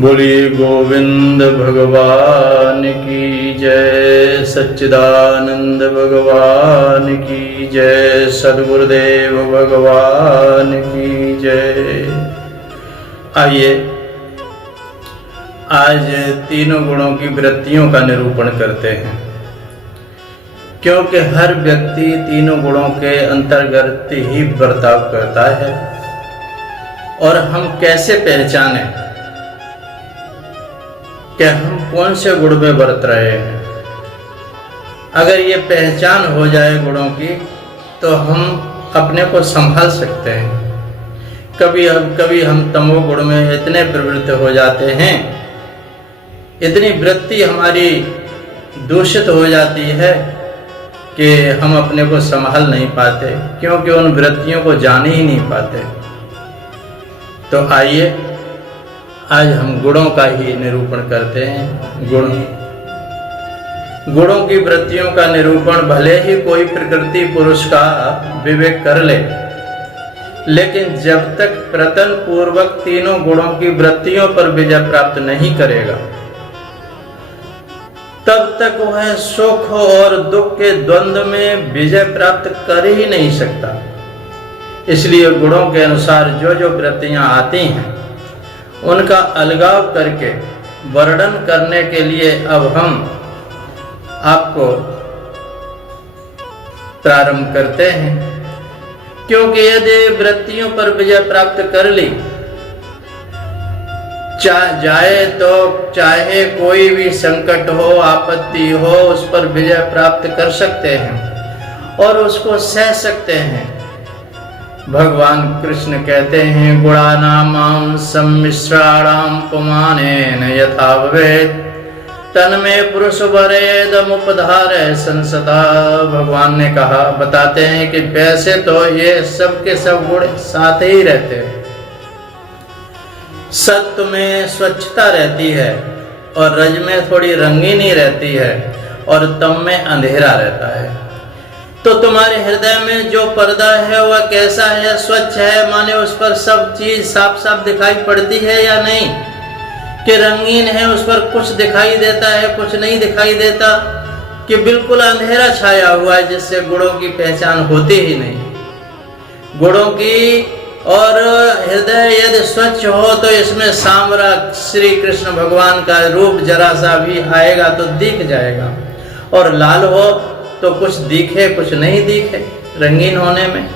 बोलिए गोविंद भगवान की जय, सच्चिदानंद भगवान की जय, सद्गुरुदेव भगवान की जय। आइए आज तीनों गुणों की वृत्तियों का निरूपण करते हैं, क्योंकि हर व्यक्ति तीनों गुणों के अंतर्गत ही बर्ताव करता है। और हम कैसे पहचानें कि हम कौन से गुण में बरत रहे हैं? अगर ये पहचान हो जाए गुणों की, तो हम अपने को संभाल सकते हैं। कभी हम तमोगुण में इतने प्रवृत्त हो जाते हैं, इतनी वृत्ति हमारी दूषित हो जाती है कि हम अपने को संभाल नहीं पाते, क्योंकि उन वृत्तियों को जान ही नहीं पाते। तो आइए आज हम गुणों का ही निरूपण करते हैं। गुणों की वृत्तियों का निरूपण भले ही कोई प्रकृति पुरुष का विवेक कर ले, लेकिन जब तक प्रयत्न पूर्वक तीनों गुणों की वृत्तियों पर विजय प्राप्त नहीं करेगा, तब तक वह सुख और दुख के द्वंद्व में विजय प्राप्त कर ही नहीं सकता। इसलिए गुणों के अनुसार जो जो वृत्तियां आती हैं, उनका अलगाव करके वर्णन करने के लिए अब हम आपको प्रारंभ करते हैं। क्योंकि यदि वृत्तियों पर विजय प्राप्त कर ली जाए तो चाहे कोई भी संकट हो, आपत्ति हो, उस पर विजय प्राप्त कर सकते हैं और उसको सह सकते हैं। भगवान कृष्ण कहते हैं, गुणानां सम्मिश्राणां पुमानेन यथा भवेत् तन्मे पुरुष वरेदमुपधारय संसता। भगवान ने कहा, बताते हैं कि वैसे तो ये सब के सब गुण साथ ही रहते हैं। सत्व में स्वच्छता रहती है और रज में थोड़ी रंगीनी रहती है और तम में अंधेरा रहता है। तो तुम्हारे हृदय में जो पर्दा है वह कैसा है? स्वच्छ है, माने उस पर सब चीज साफ साफ दिखाई पड़ती है या नहीं? कि रंगीन है, उस पर कुछ दिखाई देता है, कुछ नहीं दिखाई देता? कि बिल्कुल अंधेरा छाया हुआ है, जिससे गुणों की पहचान होती ही नहीं। गुणों की और हृदय यदि स्वच्छ हो तो इसमें सामरा श्री कृष्ण भगवान का रूप जरा सा भी आएगा तो दिख जाएगा, और लाल हो तो कुछ दिखे कुछ नहीं दिखे रंगीन होने में,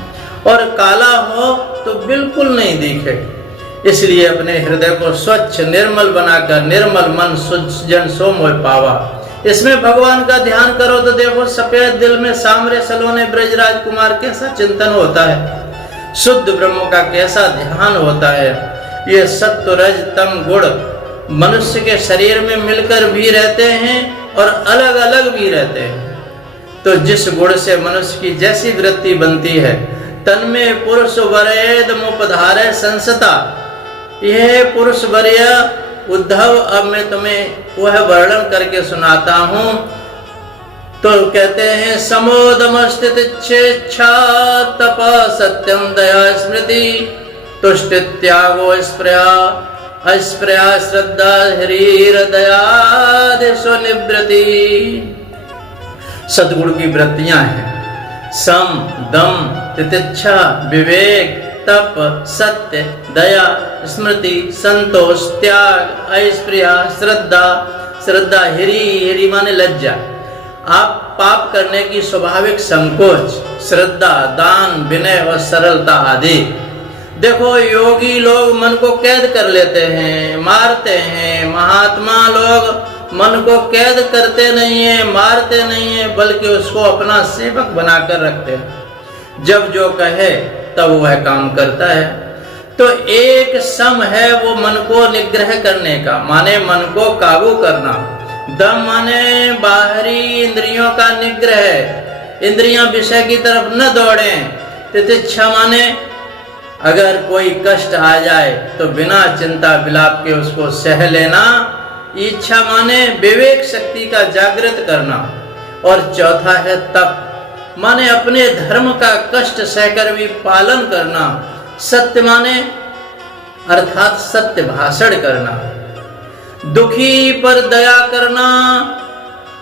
और काला हो तो बिल्कुल नहीं दिखे। इसलिए अपने हृदय को स्वच्छ निर्मल बनाकर, निर्मल मन सुजन सो मोह पावा, इसमें भगवान का ध्यान करो तो देखो सफेद दिल में सामरे सलोने ब्रजराज कुमार कैसा चिंतन होता है, शुद्ध ब्रह्म का कैसा ध्यान होता है। ये सत्व रज तम गुण मनुष्य के शरीर में मिलकर भी रहते हैं और अलग अलग भी रहते हैं। तो जिस गुण से मनुष्य की जैसी वृत्ति बनती है, तन्में पुरुष वरेद मुपधारय संसता। यह पुरुष वर्य उद्धव, अब मैं तुम्हें वह वर्णन करके सुनाता हूँ। तो कहते हैं, समोदमस्थित इच्छा तप सत्यम दया स्मृति तुष्टि त्यागो स्प्रया अस्प्रया श्रद्धा ह्रीर दया दिशो निवृत्ति। सद्गुण की वृत्तियां हैं सम, दम, तितिक्षा, विवेक, तप, सत्य, दया, स्मृति, संतोष, त्याग, ऐश्वर्या, श्रद्धा। श्रद्धा हिरी माने लज्जा, आप पाप करने की स्वाभाविक संकोच, श्रद्धा दान, विनय और सरलता आदि। देखो योगी लोग मन को कैद कर लेते हैं, मारते हैं। महात्मा लोग मन को कैद करते नहीं है, मारते नहीं है, बल्कि उसको अपना सेवक बनाकर रखते हैं। जब जो कहे तब वह काम करता है। तो एक सम है वो मन को निग्रह करने का, माने मन को काबू करना। दम माने बाहरी इंद्रियों का निग्रह, इंद्रियां विषय की तरफ न दौड़ें। तितिक्षा माने अगर कोई कष्ट आ जाए तो बिना चिंता विलाप के उसको सह लेना। इच्छा माने विवेक शक्ति का जागृत करना। और चौथा है तप, माने अपने धर्म का कष्ट सहकर भी पालन करना। सत्य माने अर्थात सत्य भाषण करना। दुखी पर दया करना,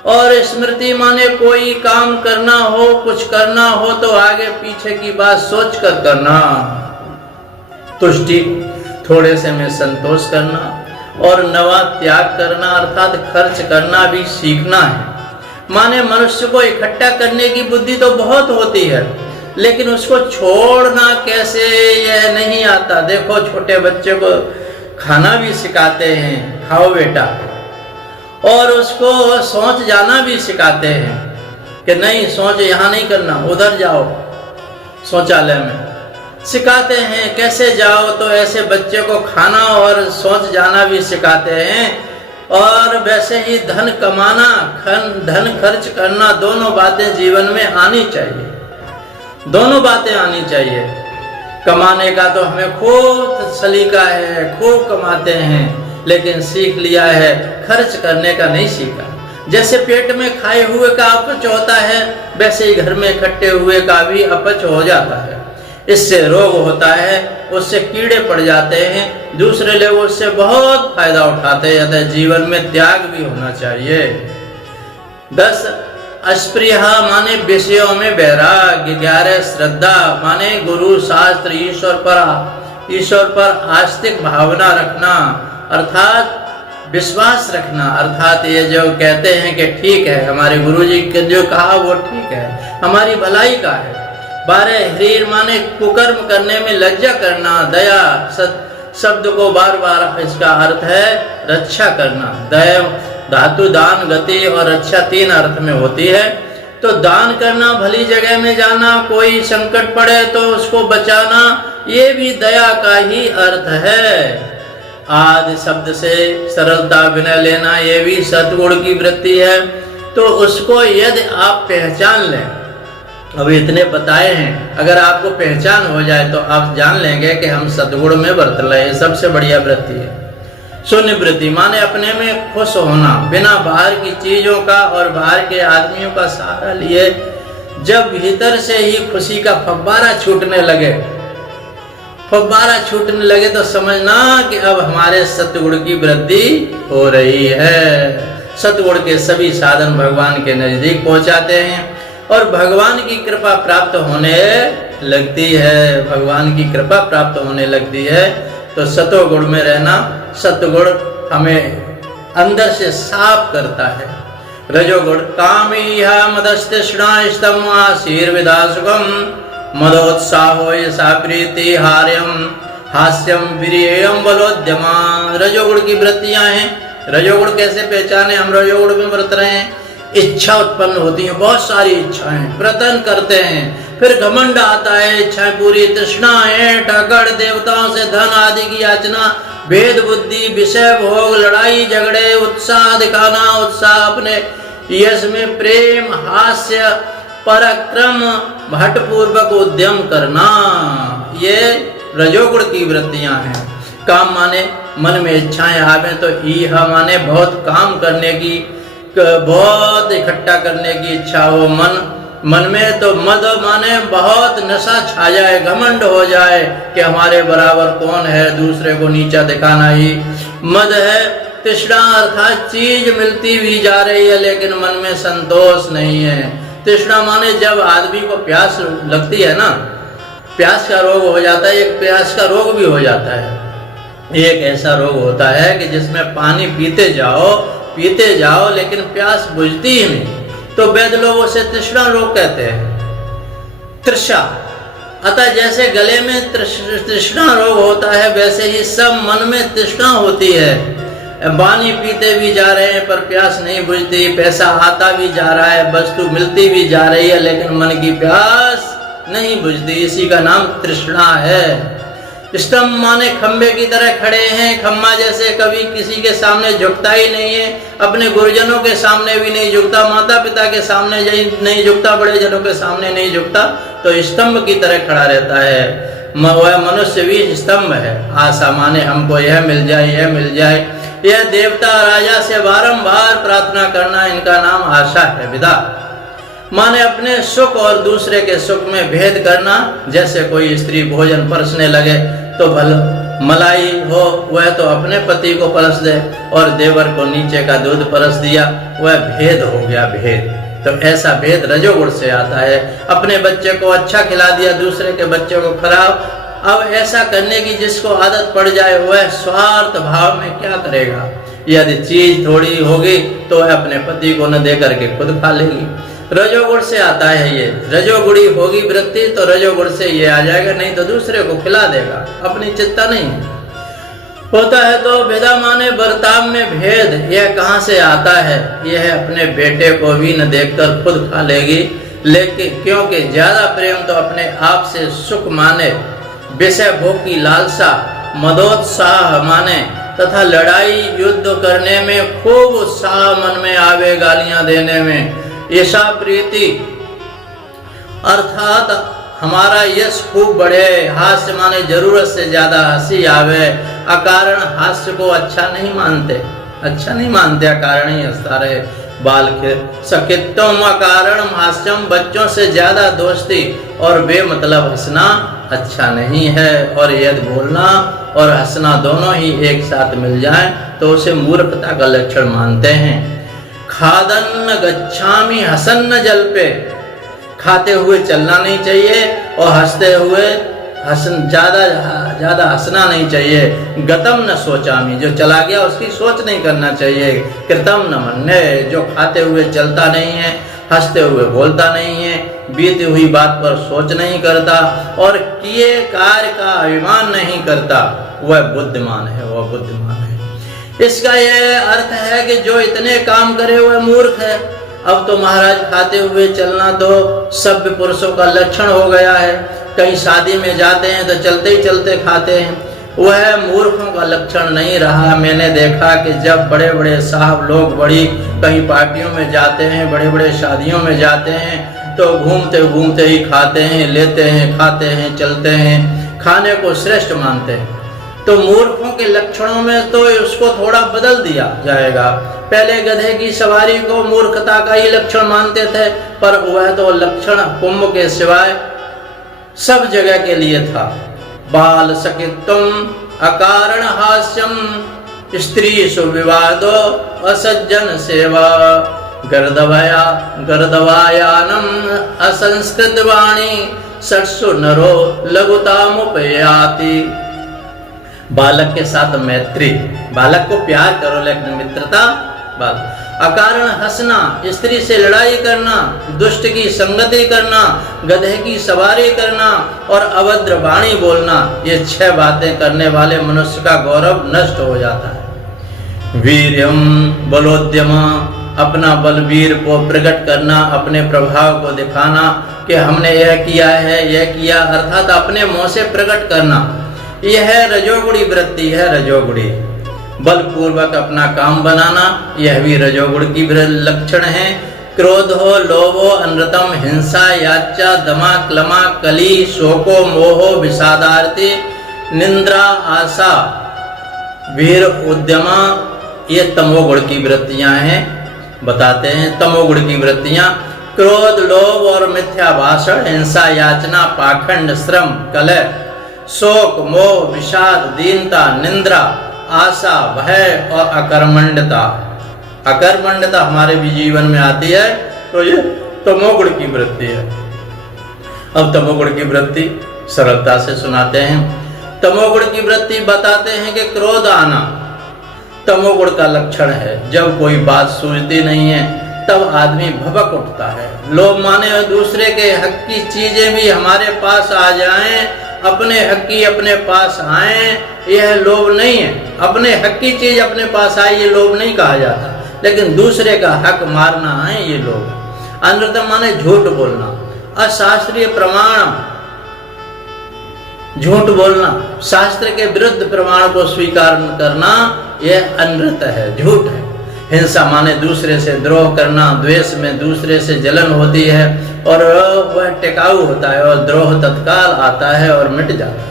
और स्मृति माने कोई काम करना हो, कुछ करना हो तो आगे पीछे की बात सोच कर करना। तुष्टि, थोड़े से में संतोष करना, और नवा त्याग करना अर्थात खर्च करना भी सीखना है। माने मनुष्य को इकट्ठा करने की बुद्धि तो बहुत होती है, लेकिन उसको छोड़ना कैसे यह नहीं आता। देखो छोटे बच्चे को खाना भी सिखाते हैं, खाओ बेटा, और उसको सोच जाना भी सिखाते हैं कि नहीं सोच यहाँ नहीं करना, उधर जाओ शौचालय में, सिखाते हैं कैसे जाओ। तो ऐसे बच्चे को खाना और सोच जाना भी सिखाते हैं। और वैसे ही धन कमाना, धन खर्च करना, दोनों बातें जीवन में आनी चाहिए, दोनों बातें आनी चाहिए। कमाने का तो हमें खूब सलीका है, खूब कमाते हैं, लेकिन सीख लिया है खर्च करने का नहीं सीखा। जैसे पेट में खाए हुए का अपच होता है, वैसे ही घर में इकट्ठे हुए का भी अपच हो जाता है। इससे रोग होता है, उससे कीड़े पड़ जाते हैं, दूसरे लोग उससे बहुत फायदा उठाते हैं। अतः जीवन में त्याग भी होना चाहिए। 10 अस्पृहा माने विषयों में वैराग्य। 11 श्रद्धा माने गुरु शास्त्र ईश्वर पर आस्तिक भावना रखना, अर्थात विश्वास रखना। अर्थात ये जो कहते हैं कि ठीक है, हमारे गुरुजी ने जो कहा वो ठीक है, हमारी भलाई का है। 12 ह्रीर माने कुकर्म करने में लज्जा करना। दया शब्द को बार बार इसका अर्थ है रक्षा करना। दया धातु दान, गति और रक्षा 3 अर्थ में होती है। तो दान करना, भली जगह में जाना, कोई संकट पड़े तो उसको बचाना, ये भी दया का ही अर्थ है। आदि शब्द से सरलता, विनय लेना, ये भी सद्गुण की वृत्ति है। तो उसको यदि आप पहचान लें, अभी इतने बताए हैं, अगर आपको पहचान हो जाए तो आप जान लेंगे कि हम सद्गुण में वर्त रहे। सबसे बढ़िया वृत्ति है शून्य वृत्ति, माने अपने में खुश होना, बिना बाहर की चीजों का और बाहर के आदमियों का सहारा लिए। जब भीतर से ही खुशी का फव्वारा छूटने लगे तो समझना कि अब हमारे सतगुण की वृद्धि हो रही है। सतगुण के सभी साधन भगवान के नजदीक पहुंचाते हैं और भगवान की कृपा प्राप्त होने लगती है। भगवान की कृपा प्राप्त होने लगती है। तो सतोगुण में रहना, सतगुण हमें अंदर से साफ करता है। रजोगुण कामीहा मदस्तिष्णा स्तम आशीर्विदा सुखम मदोत्साहो यसा प्रीति हास्यम वीर्यम बलोद्यमा। रजोगुण की वृत्तियां हैं। रजोगुण कैसे पहचाने? हम रजोगुण में व्रत रहे हैं, इच्छा उत्पन्न होती है, बहुत सारी इच्छाएं, प्रतन करते हैं, फिर घमंड आता है, इच्छाएं पूरी, तृष्णाएं, ठगड़, देवताओं से धन आदि की याचना, भेद बुद्धि, विषय भोग, लड़ाई झगड़े, उत्साह दिखाना, उत्साह अपने यश में, प्रेम, हास्य, पराक्रम, भटपूर्वक उद्यम करना, ये रजोगुण की वृत्तियां हैं। काम माने मन में इच्छाएं आवे तो ईहा माने बहुत काम करने की, बहुत इकट्ठा करने की इच्छा हो मन में। तो मद माने बहुत नशा छा जाए, घमंड हो जाए कि हमारे बराबर कौन है, दूसरे को नीचा दिखाना ही मद है। तृष्णा अर्थात चीज मिलती भी जा रही है लेकिन मन में संतोष नहीं है। तृष्णा माने जब आदमी को प्यास लगती है ना, प्यास का रोग हो जाता है, एक प्यास का रोग भी हो जाता है। एक ऐसा रोग होता है कि जिसमें पानी पीते जाओ लेकिन प्यास बुझती ही नहीं, तो वैद्य लोग उसे तृष्णा रोग कहते हैं, तृषा। अतः जैसे गले में तृष्णा रोग होता है, वैसे ही सब मन में तृष्णा होती है। पानी पीते भी जा रहे हैं पर प्यास नहीं बुझती, पैसा आता भी जा रहा है, वस्तु मिलती भी जा रही है, लेकिन मन की प्यास नहीं बुझती। इसी का नाम तृष्णा है। स्तंभ माने खंबे की तरह खड़े हैं, खम्मा जैसे कभी किसी के सामने झुकता ही नहीं है, अपने गुरुजनों के सामने भी नहीं झुकता, माता पिता के सामने नहीं झुकता, बड़े जनों के सामने नहीं झुकता, तो स्तंभ की तरह खड़ा रहता है। वह मनुष्य भी स्तंभ है। आशा माने हमको यह मिल जाए, यह देवता राजा से बारंबार प्रार्थना करना, इनका नाम आशा है। विदा माने अपने सुख और दूसरे के सुख में भेद करना। जैसे कोई स्त्री भोजन परसने लगे तो मलाई हो वह तो अपने पति को परस दे, और देवर को नीचे का दूध परस दिया, वह भेद हो गया भेद। तो ऐसा भेद रजोगुण से आता है। अपने बच्चे को अच्छा खिला दिया, दूसरे के बच्चे को खराब। अब ऐसा करने की जिसको आदत पड़ जाए वह स्वार्थ भाव में क्या करेगा। यदि चीज थोड़ी होगी तो वह अपने पति को न दे करके खुद खा लेगी। रजोगुण से आता है ये। रजोगुणी होगी वृत्ति तो रजोगुण से ये आ जाएगा, नहीं तो दूसरे को खिला देगा, अपनी चिंता नहीं होता है। तो भेदा माने बर्ताव में भेद, यह कहाँ से आता है? यह अपने बेटे को भी न देखकर खुद खा लेगी, लेकिन क्योंकि ज्यादा प्रेम तो अपने आप से सुख माने, विषय भोग की लालसा मदोत्साह माने, तथा लड़ाई युद्ध करने में खूब उत्साह मन में आवे, गालियां देने में ईर्षा प्रीति अर्थात हमारा यश खूब बढ़े। हास्य माने जरूरत से ज्यादा हंसी आवे। अकारण हास्य को अच्छा नहीं मानते, अकारण ही हंसता रहे। बाल के सकित्तम अकारण हास्यम, बच्चों से ज्यादा दोस्ती और बेमतलब हंसना अच्छा नहीं है। और यदि बोलना और हंसना दोनों ही एक साथ मिल जाए तो उसे मूर्खता का लक्षण मानते हैं। खादन्न गच्छामि हसन्न जल पे, खाते हुए चलना नहीं चाहिए और हंसते हुए ज्यादा हंसना नहीं चाहिए। गतम न सोचामी, जो चला गया उसकी सोच नहीं करना चाहिए। कृतम न मन्ने, जो खाते हुए चलता नहीं है, हंसते हुए बोलता नहीं है, बीती हुई बात पर सोच नहीं करता और किए कार्य का अभिमान नहीं करता, वह बुद्धिमान है, वह बुद्धिमान है। इसका यह अर्थ है कि जो इतने काम करे वह मूर्ख है। अब तो महाराज खाते हुए चलना तो सभ्य पुरुषों का लक्षण हो गया है। कहीं शादी में जाते हैं तो चलते ही चलते खाते हैं, वह मूर्खों का लक्षण नहीं रहा। मैंने देखा कि जब बड़े बड़े साहब लोग बड़ी कहीं पार्टियों में जाते हैं, बड़े बड़े शादियों में जाते हैं, तो घूमते घूमते ही खाते हैं, लेते हैं, खाते हैं, चलते हैं, खाने को श्रेष्ठ मानते हैं। तो मूर्खों के लक्षणों में तो उसको थोड़ा बदल दिया जाएगा। पहले गधे की सवारी को मूर्खता का ही लक्षण मानते थे, पर वह तो लक्षण कुंभ के सिवाय सब जगह के लिए था। बाल सकित्तम अकारण हास्यम, स्त्री सुविवादो असज्जन सेवा, गर्दवायानम असंस्कृत वाणी, सत्सु नरो लघुतामुपयाति। बालक के साथ मैत्री, बालक को प्यार करो लेकिन मित्रता बाल। अकारण हंसना, स्त्री से लड़ाई करना, दुष्ट की संगति करना, गधे की सवारी करना और अभद्र वाणी बोलना, ये 6 बातें करने वाले मनुष्य का गौरव नष्ट हो जाता है। वीर्यम बलोद्यम, अपना बलवीर को प्रकट करना, अपने प्रभाव को दिखाना कि हमने यह किया है, यह किया, अर्थात अपने मुंह से प्रकट करना, यह रजोगुणी वृत्ति है। रजोगुणी बलपूर्वक अपना काम बनाना, यह भी रजोगुण की लक्षण है। क्रोध हो, लोभ हो, अनृतम, हिंसा, याचा, दमा, क्लमा, कली, शोको, मोहो, विषादार्ति, निंद्रा, आशा, वीर, उद्यमा, ये तमोगुण की वृत्तियां हैं। बताते हैं तमोगुण की वृत्तियां: क्रोध, लोभ और मिथ्या भाषण, हिंसा, याचना, पाखंड, श्रम, कलह, शोक, मोह, विषाद, दीनता, निंद्रा, आशा, भय और अकर्मण्यता। अकर्मण्यता हमारे भी जीवन में आती है तो ये तमोगुण की वृत्ति है। अब तमोगुण की वृत्ति सरलता से सुनाते हैं। तमोगुण की वृत्ति बताते हैं कि क्रोध आना तमोगुण का लक्षण है। जब कोई बात सूझती नहीं है तब आदमी भभक उठता है। लोभ माने दूसरे के हक की चीजें भी हमारे पास आ जाएं, अपने हक की अपने पास आए, यह लोभ नहीं है। अपने हक की चीज अपने पास आए ये लोभ नहीं कहा जाता, लेकिन दूसरे का हक मारना है ये लोभ। अनृतम माने झूठ बोलना, अशास्त्रीय प्रमाण, झूठ बोलना, शास्त्र के विरुद्ध प्रमाण को स्वीकार करना, यह अनृत है, झूठ है। हिंसा माने दूसरे से द्रोह करना, द्वेष में दूसरे से जलन होती है और वह टिकाऊ होता है और द्रोह तत्काल आता है और मिट जाता है।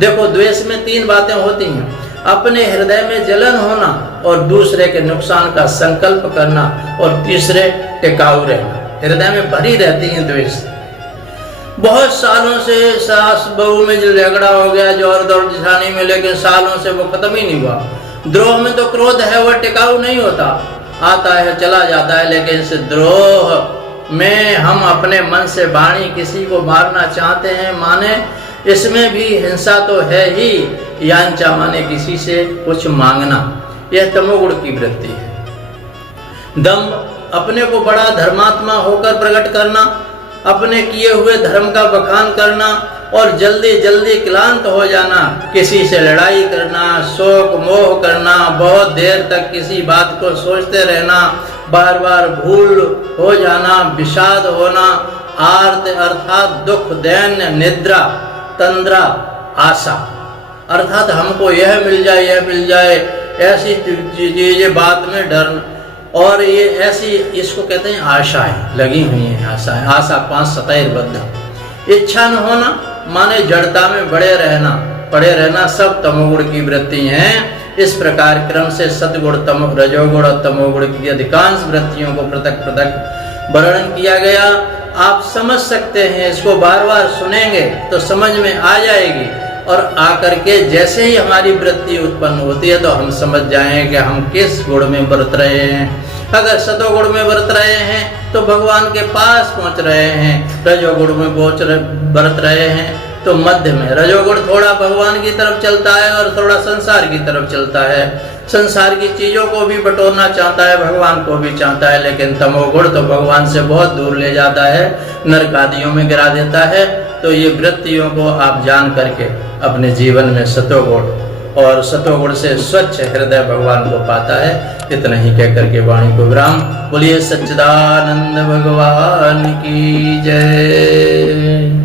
देखो द्वेष में 3 बातें होती हैं: अपने हृदय में जलन होना और दूसरे के नुकसान का संकल्प करना और तीसरे टिकाऊ रहना। हृदय में भरी रहती है द्वेष। बहुत सालों से सास बहू में जो झगड़ा हो गया, जोर दौड़ जिठानी में, लेकिन सालों से वो खत्म ही नहीं हुआ। द्रोह में तो क्रोध है, वह टिकाऊ नहीं होता, आता है चला जाता है, लेकिन इस द्रोह में हम अपने मन से वाणी किसी को मारना चाहते हैं, माने इसमें भी हिंसा तो है ही, यांचा माने किसी से कुछ मांगना, यह तमोगुण की वृत्ति है। दम्भ अपने को बड़ा धर्मात्मा होकर प्रकट करना, अपने किए हुए धर्म का बखान करना और जल्दी जल्दी क्लांत हो जाना, किसी से लड़ाई करना, शोक मोह करना, बहुत देर तक किसी बात को सोचते रहना, बार बार भूल हो जाना, विषाद होना, आर्त अर्थात दुख, दैन्य, निद्रा, तंद्रा, आशा अर्थात हमको यह मिल जाए, ऐसी चीजें बात में डर, और ये ऐसी, इसको कहते हैं आशाएं, लगी हुई हैं आशाएं। आशा 5 सतैर्बद्ध। इच्छा न होना माने जड़ता में पड़े रहना सब तमोगुण की वृत्ति हैं। इस प्रकार क्रम से सतगुण, रजोगुण और तमोगुण की अधिकांश वृत्तियों को पृथक पृथक वर्णन किया गया। आप समझ सकते हैं, इसको बार बार सुनेंगे तो समझ में आ जाएगी, और आकर के जैसे ही हमारी वृत्ति उत्पन्न होती है तो हम समझ जाएंगे कि हम किस गुण में बरत रहे हैं। अगर सतोगुण में बरत रहे हैं तो भगवान के पास पहुंच रहे हैं, रजोगुण में बरत रहे हैं तो मध्य में। रजोगुण थोड़ा भगवान की तरफ चलता है और थोड़ा संसार की तरफ चलता है, संसार की चीजों को भी बटोरना चाहता है, भगवान को भी चाहता है, लेकिन तमोगुण तो भगवान से बहुत दूर ले जाता है, नरक आदियों में गिरा देता है। तो ये वृत्तियों को आप जान करके अपने जीवन में सतोगुण, और सतोगुण से स्वच्छ हृदय भगवान को पाता है। इतना ही कह करके वाणी को विराम। बोलिए सच्चिदानंद भगवान की जय।